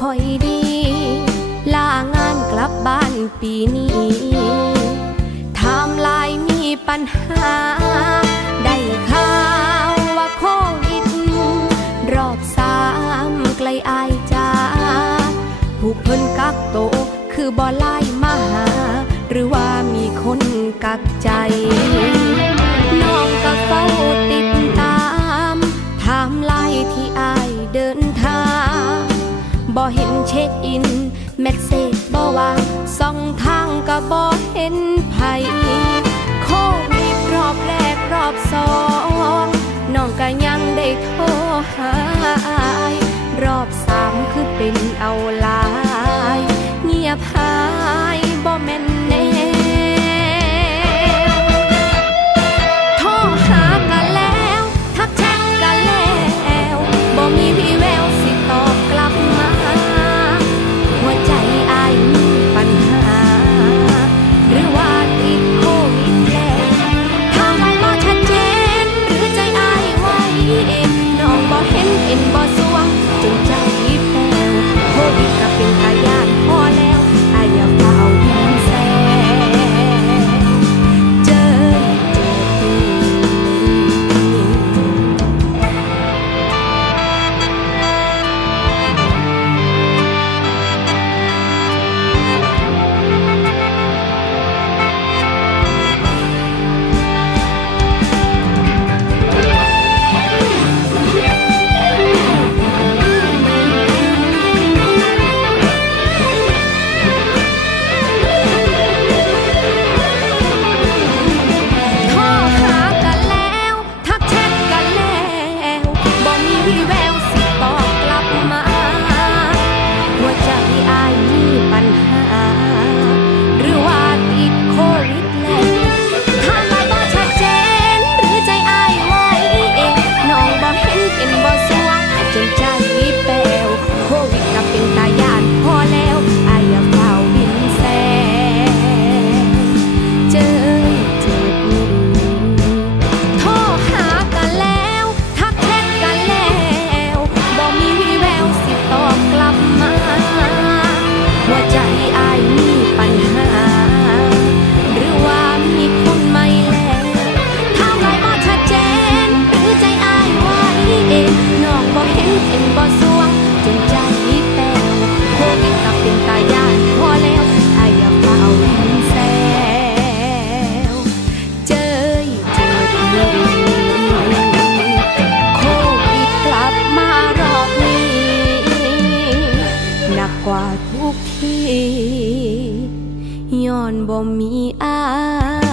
ค่อยดี ลางานกลับบ้านปีนี้ทำลายมีปัญหา ได้ข่าวว่าโควิด รอบสามไกลอายจ้าผู้เพิ่นกักโตคือบ่ไล่มาหา หรือว่ามีคนกักใจ น้องก็เฝ้าติดตาม ถามไล่ที่อายเดิน เห็นเช็คอิน เมสเซจบ่ว่าสองทางก็บ่เห็นไผโควิดรอบแรกรอบสองน้องก็ยังได้โทรหารอบสามคือเป็นเอาลา ทุกทีย้อนบ่มีอาย